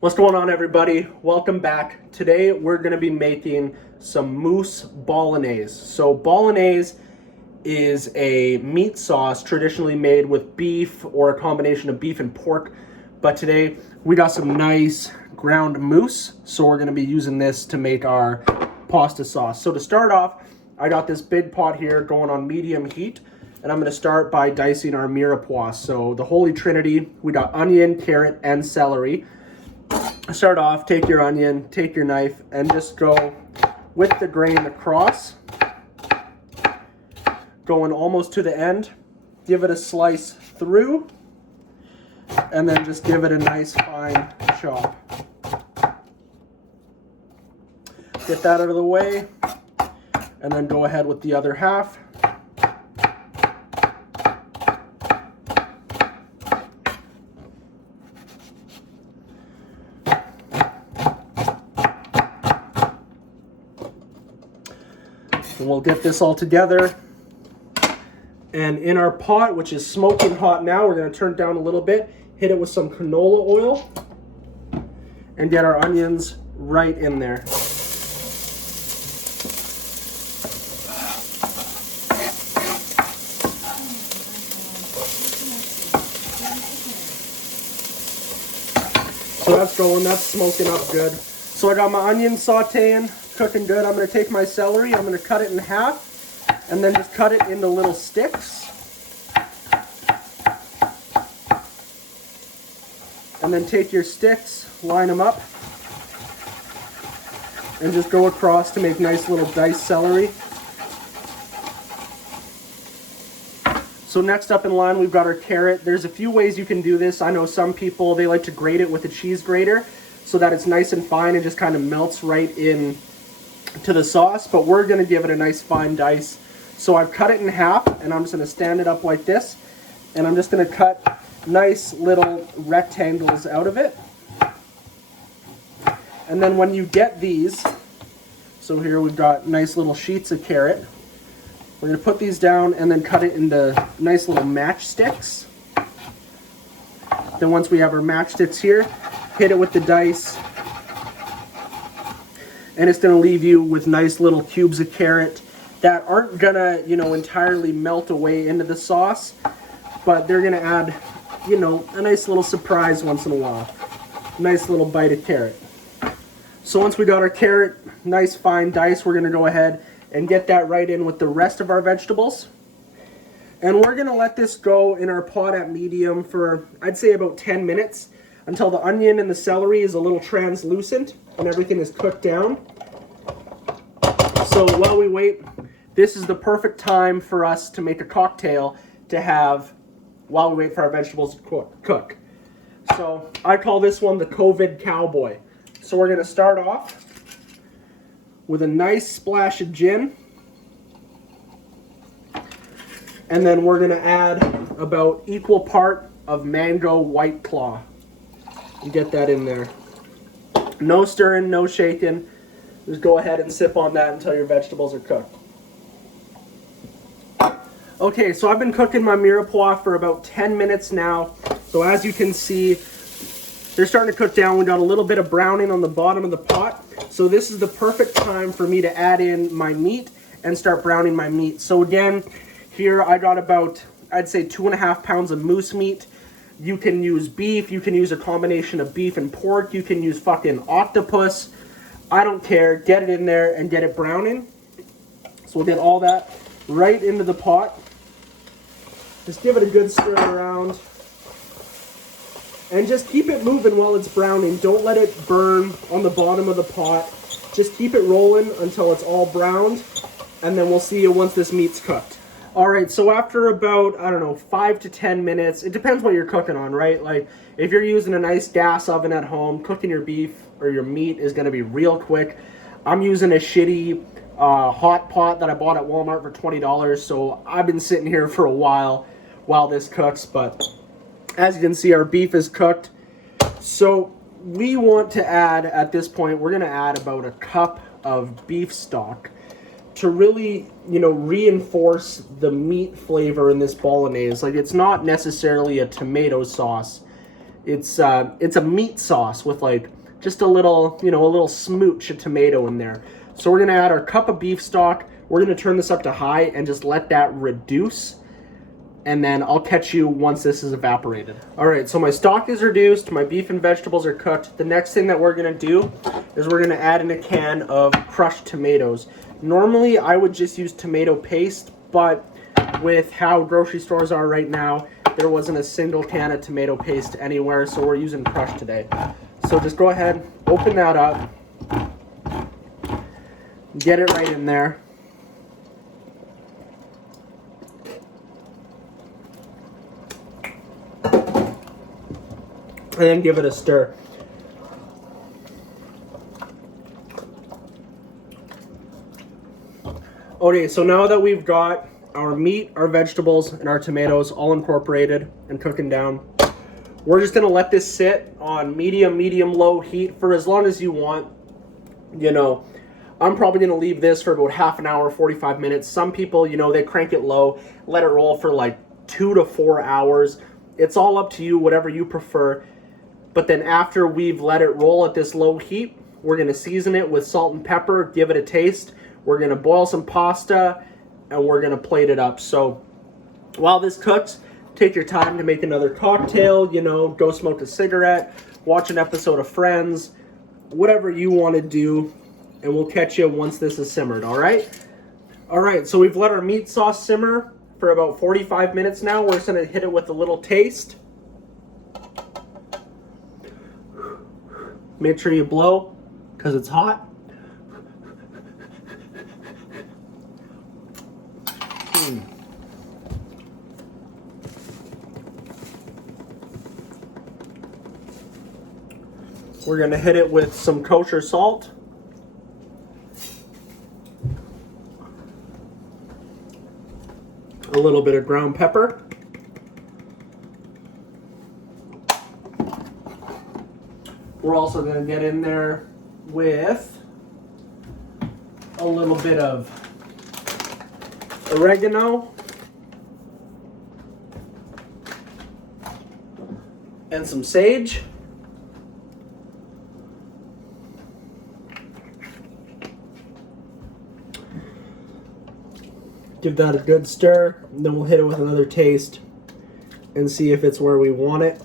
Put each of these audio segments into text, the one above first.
What's going on, everybody? Welcome back. Today we're going to be making some moose bolognese. So bolognese is a meat sauce traditionally made with beef or a combination of beef and pork. But today we got some nice ground moose, so we're going to be using this to make our pasta sauce. So to start off, I got this big pot here going on medium heat, and I'm going to start by dicing our mirepoix. So the holy trinity, we got onion, carrot, and celery. Start off, take your onion, take your knife, and just go with the grain across, going almost to the end. Give it a slice through, and then just give it a nice fine chop. Get that out of the way, and then go ahead with the other half. And we'll get this all together. And in our pot, which is smoking hot now, we're going to turn it down a little bit, hit it with some canola oil, and get our onions right in there. So that's going, that's smoking up good. So I got my onions sauteing, cooking good. I'm going to take my celery, I'm going to cut it in half, and then just cut it into little sticks. And then take your sticks, line them up, and just go across to make nice little diced celery. So next up in line, we've got our carrot. There's a few ways you can do this. I know some people, they like to grate it with a cheese grater so that it's nice and fine and just kind of melts right in to the sauce, but we're going to give it a nice fine dice. So I've cut it in half, and I'm just going to stand it up like this, and I'm just going to cut nice little rectangles out of it. And then when you get these, so here we've got nice little sheets of carrot, we're going to put these down and then cut it into nice little matchsticks. Then once we have our matchsticks here, hit it with the dice, and it's going to leave you with nice little cubes of carrot that aren't going to, entirely melt away into the sauce, but they're going to add, a nice little surprise once in a while. Nice little bite of carrot. So once we got our carrot, nice fine dice, we're going to go ahead and get that right in with the rest of our vegetables. And we're going to let this go in our pot at medium for, I'd say, about 10 minutes until the onion and the celery is a little translucent and everything is cooked down. So while we wait, this is the perfect time for us to make a cocktail to have while we wait for our vegetables to cook. So I call this one the COVID Cowboy. So we're going to start off with a nice splash of gin. And then we're going to add about equal part of mango White Claw. You get that in there. No stirring, no shaking. Just go ahead and sip on that until your vegetables are cooked. Okay, so I've been cooking my mirepoix for about 10 minutes now. So as you can see, they're starting to cook down. We got a little bit of browning on the bottom of the pot. So this is the perfect time for me to add in my meat and start browning my meat. So again, here I got about, I'd say 2.5 pounds of moose meat. You can use beef, you can use a combination of beef and pork, you can use fucking octopus. I don't care, get it in there and get it browning. So we'll get all that right into the pot. Just give it a good stir around. And just keep it moving while it's browning. Don't let it burn on the bottom of the pot. Just keep it rolling until it's all browned. And then we'll see you once this meat's cooked. Alright, so after about, 5 to 10 minutes, it depends what you're cooking on, right? Like, if you're using a nice gas oven at home, cooking your beef or your meat is going to be real quick. I'm using a shitty hot pot that I bought at Walmart for $20, so I've been sitting here for a while this cooks, but as you can see, our beef is cooked. So we want to add, at this point, we're going to add about a cup of beef stock to really, reinforce the meat flavor in this bolognese. Like, it's not necessarily a tomato sauce. It's a meat sauce with like just a little, you know, a little smooch of tomato in there. So we're gonna add our cup of beef stock. We're gonna turn this up to high and just let that reduce. And then I'll catch you once this is evaporated. All right, so my stock is reduced, my beef and vegetables are cooked. The next thing that we're gonna do is we're gonna add in a can of crushed tomatoes. Normally, I would just use tomato paste, but with how grocery stores are right now, there wasn't a single can of tomato paste anywhere, so we're using crushed today. So just go ahead, open that up, get it right in there. And then give it a stir. Okay, so now that we've got our meat, our vegetables, and our tomatoes all incorporated and cooking down, we're just gonna let this sit on medium-low heat for as long as you want. You know, I'm probably gonna leave this for about half an hour, 45 minutes. Some people, you know, they crank it low, let it roll for like 2 to 4 hours. It's all up to you, whatever you prefer. But then after we've let it roll at this low heat, we're going to season it with salt and pepper, give it a taste. We're going to boil some pasta, and we're going to plate it up. So while this cooks, take your time to make another cocktail, you know, go smoke a cigarette, watch an episode of Friends, whatever you want to do, and we'll catch you once this is simmered, all right? All right, so we've let our meat sauce simmer for about 45 minutes now. We're just going to hit it with a little taste. Make sure you blow, because it's hot. We're going to hit it with some kosher salt. A little bit of ground pepper. We're also going to get in there with a little bit of oregano and some sage. Give that a good stir, and then we'll hit it with another taste and see if it's where we want it.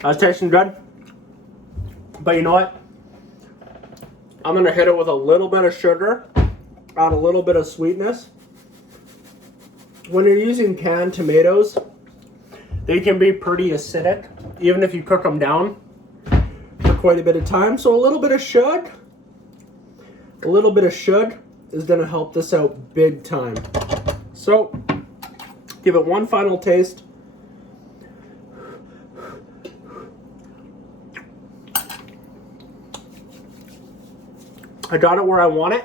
That's tasting good. But you know what? I'm going to hit it with a little bit of sugar, add a little bit of sweetness. When you're using canned tomatoes, they can be pretty acidic, even if you cook them down for quite a bit of time. So a little bit of sugar is going to help this out big time. So give it one final taste. I got it where I want it.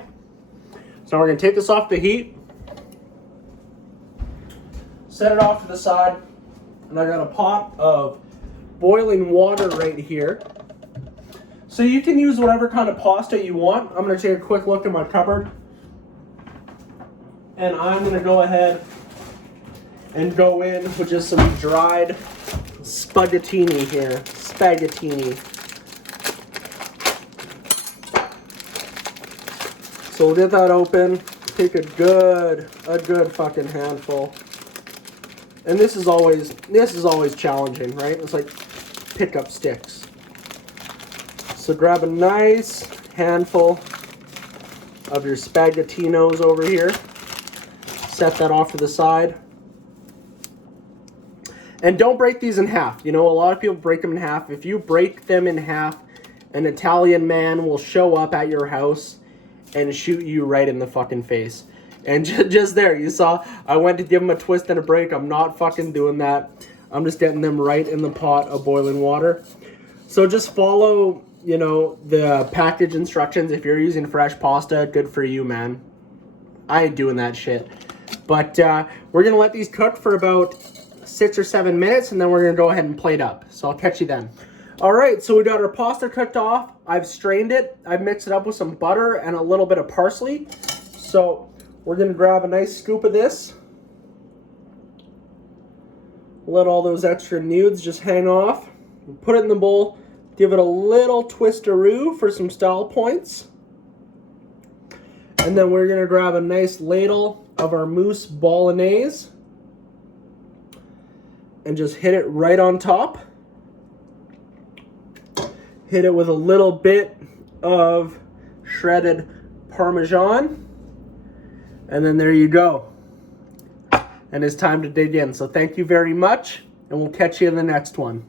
So we're going to take this off the heat, set it off to the side, and I got a pot of boiling water right here. So you can use whatever kind of pasta you want. I'm going to take a quick look in my cupboard, and I'm going to go ahead and go in with just some dried spaghettini here. Spaghettini. So we'll get that open, take a good fucking handful. And this is always challenging, right? It's like pick up sticks. So grab a nice handful of your spaghettinos over here. Set that off to the side. And don't break these in half. You know, a lot of people break them in half. If you break them in half, an Italian man will show up at your house and shoot you right in the fucking face. And just there, you saw, I went to give them a twist and a break. I'm not fucking doing that. I'm just getting them right in the pot of boiling water. So just follow, you know, the package instructions. If you're using fresh pasta, good for you, man. I ain't doing that shit. But we're going to let these cook for about 6 or 7 minutes, and then we're going to go ahead and plate up. So I'll catch you then. All right, so we got our pasta cooked off. I've strained it. I've mixed it up with some butter and a little bit of parsley. So we're gonna grab a nice scoop of this. Let all those extra nudes just hang off. Put it in the bowl. Give it a little twistaroo for some style points. And then we're gonna grab a nice ladle of our mousse bolognese and just hit it right on top. Hit it with a little bit of shredded Parmesan. And then there you go. And it's time to dig in. So thank you very much, and we'll catch you in the next one.